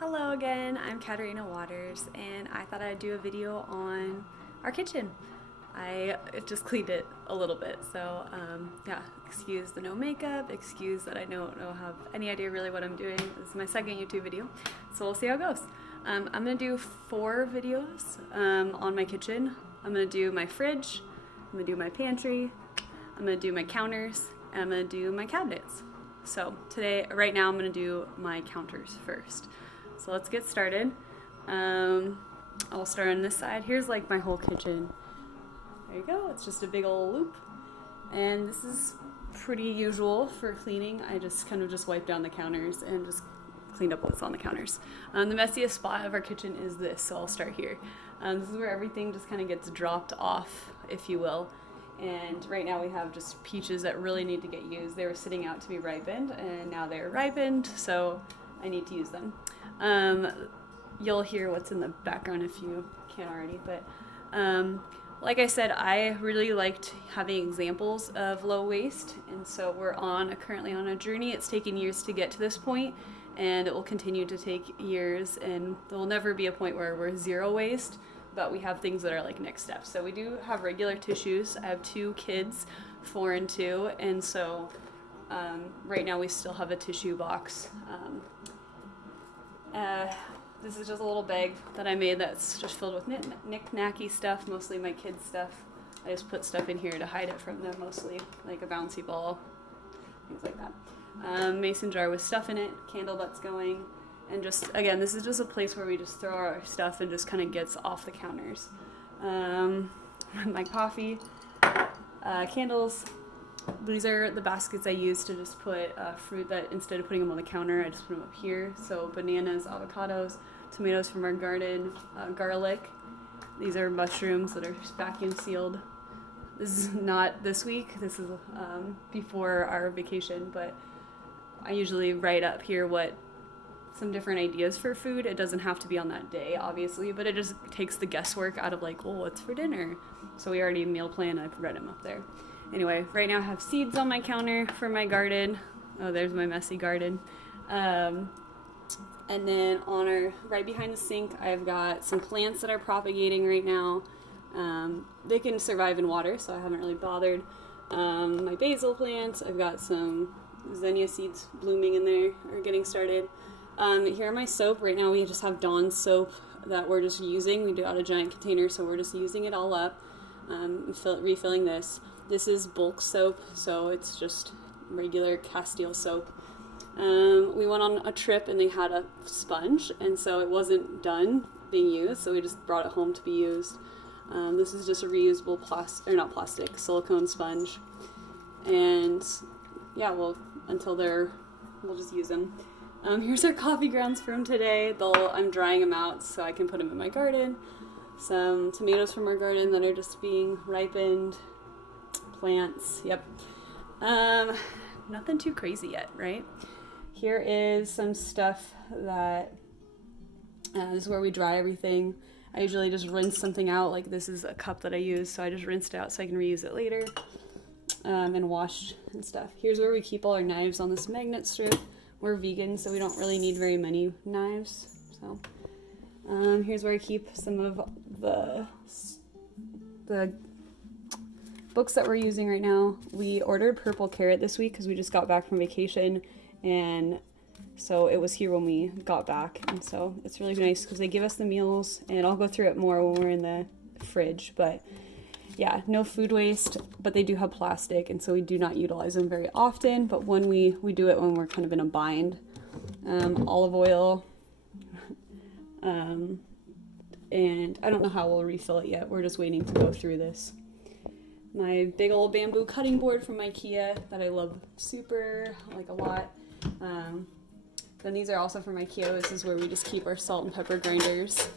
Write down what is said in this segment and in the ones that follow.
Hello again, I'm Katarina Waters, and I thought I'd do a video on our kitchen. I just cleaned it a little bit, so yeah, excuse the no makeup, excuse that I don't have any idea really what I'm doing. This is my second YouTube video, so we'll see how it goes. I'm gonna do 4 videos on my kitchen. I'm gonna do my fridge, I'm gonna do my pantry, I'm gonna do my counters, and I'm gonna do my cabinets. So right now I'm gonna do my counters first. So let's get started. I'll start on this side. Here's like my whole kitchen. There you go. It's just a big old loop. And this is pretty usual for cleaning. I just kind of just wipe down the counters and just cleaned up what's on the counters. The messiest spot of our kitchen is this, so I'll start here. This is where everything just kind of gets dropped off, if you will. And right now we have just peaches that really need to get used. They were sitting out to be ripened, and now they're ripened, so I need to use them. You'll hear what's in the background if you can't already, but like I said, I really liked having examples of low waste, and so we're currently on a journey. It's taken years to get to this point, and it will continue to take years, and there will never be a point where we're zero waste, but we have things that are like next steps. So we do have regular tissues. I have 2 kids, 4 and 2, and so right now we still have a tissue box. This is just a little bag that I made that's just filled with knick-knacky stuff, mostly my kids' stuff. I just put stuff in here to hide it from them, mostly like a bouncy ball, things like that. Mason jar with stuff in it, candle butts going, and just, again, this is just a place where we just throw our stuff and just kind of gets off the counters. My coffee, candles. These are the baskets I use to just put fruit that instead of putting them on the counter, I just put them up here. So bananas, avocados, tomatoes from our garden, garlic. These are mushrooms that are vacuum sealed. This is not this week. This is before our vacation, but I usually write up here what some different ideas for food. It doesn't have to be on that day, obviously, but it just takes the guesswork out of like, oh, what's for dinner? So we already meal plan. I've read them up there. Anyway, right now I have seeds on my counter for my garden. Oh, there's my messy garden. And then right behind the sink, I've got some plants that are propagating right now. They can survive in water, so I haven't really bothered. My basil plants, I've got some zinnia seeds blooming in there, or getting started. Here are my soap. Right now we just have Dawn soap that we're just using. We do out a giant container, so we're just using it all up, refilling this. This is bulk soap, so it's just regular Castile soap. We went on a trip and they had a sponge, and so it wasn't done being used, so we just brought it home to be used. This is just a reusable silicone sponge. And yeah, we'll just use them. Here's our coffee grounds from today. I'm drying them out so I can put them in my garden. Some tomatoes from our garden that are just being ripened. Plants, yep. Nothing too crazy yet, right? Here is some stuff that this is where we dry everything. I usually just rinse something out. Like this is a cup that I use, so I just rinsed it out so I can reuse it later, and washed and stuff. Here's where we keep all our knives on this magnet strip. We're vegan, so we don't really need very many knives. So here's where I keep some of the books that we're using right now. We ordered Purple Carrot this week because we just got back from vacation, and so it was here when we got back, and so it's really nice because they give us the meals, and I'll go through it more when we're in the fridge. But yeah, no food waste, but they do have plastic, and so we do not utilize them very often, but when we do it when we're kind of in a bind. Olive oil, and I don't know how we'll refill it yet. We're just waiting to go through this. My big old bamboo cutting board from IKEA that I love a lot. Then these are also from IKEA. This is where we just keep our salt and pepper grinders.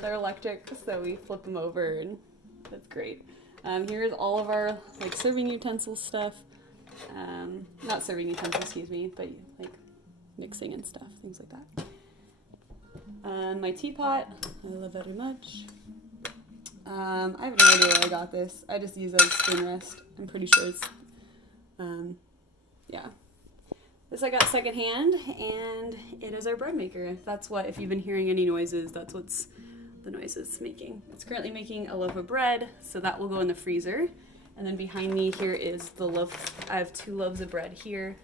They're electric, so we flip them over, and that's great. Here's all of our like serving utensil stuff. Not serving utensils, excuse me, but like mixing and stuff, things like that. My teapot, I love very much. I have no idea where I got this. I just use it as spoon rest. I'm pretty sure it's, yeah. This I got secondhand, and it is our bread maker. That's what, if you've been hearing any noises, that's what's the noise it's making. It's currently making a loaf of bread, so that will go in the freezer. And then behind me here is the loaf. I have 2 loaves of bread here.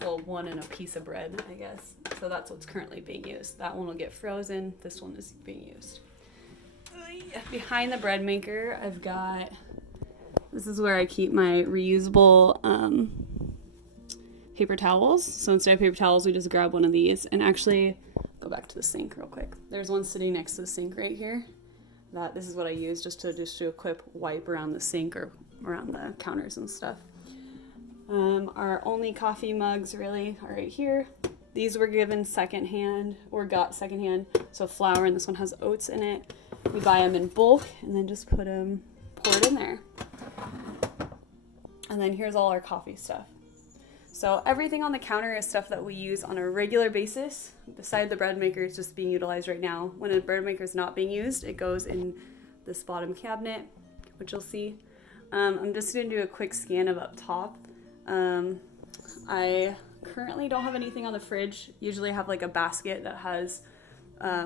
Well, 1 and a piece of bread, I guess. So that's what's currently being used. That one will get frozen. This one is being used. Behind the bread maker, I've got, this is where I keep my reusable paper towels. So instead of paper towels, we just grab one of these. And actually, go back to the sink real quick. There's one sitting next to the sink right here. This is what I use just to do a quick wipe around the sink or around the counters and stuff. Our only coffee mugs really are right here. These were given secondhand, or got secondhand. So flour, and this one has oats in it. We buy them in bulk and then just pour it in there. And then here's all our coffee stuff. So everything on the counter is stuff that we use on a regular basis. Beside the bread maker, it's just being utilized right now. When a bread maker is not being used, it goes in this bottom cabinet, which you'll see. I'm just going to do a quick scan of up top. I currently don't have anything on the fridge. Usually I have like a basket that has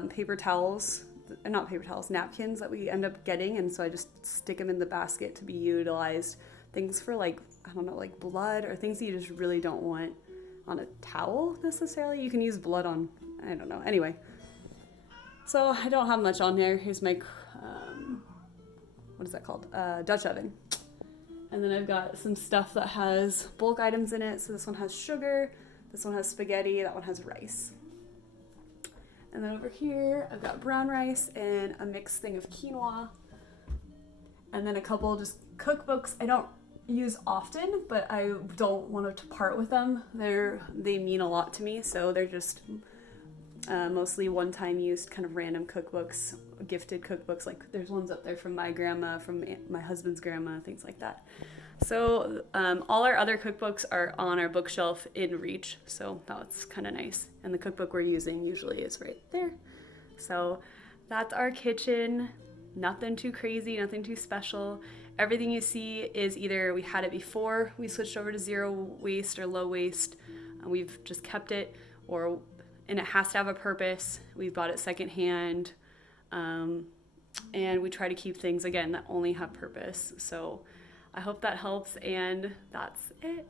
paper towels, not paper towels, napkins that we end up getting, and so I just stick them in the basket to be utilized. Things for like, I don't know, like blood or things that you just really don't want on a towel necessarily. You can use blood on, I don't know. Anyway, so I don't have much on there. Here's my, what is that called? Dutch oven. And then I've got some stuff that has bulk items in it. So this one has sugar, this one has spaghetti, that one has rice. And then over here, I've got brown rice and a mixed thing of quinoa. And then a couple just cookbooks I don't use often, but I don't want to part with them. They mean a lot to me, so they're just mostly one-time used kind of random cookbooks, gifted cookbooks. Like there's ones up there from my grandma, from my husband's grandma, things like that. So all our other cookbooks are on our bookshelf in reach, so that's kind of nice. And the cookbook we're using usually is right there. So that's our kitchen. Nothing too crazy, nothing too special. Everything you see is either we had it before we switched over to zero waste or low waste, and we've just kept it, and it has to have a purpose. We bought it secondhand, and we try to keep things, again, that only have purpose. So I hope that helps, and that's it.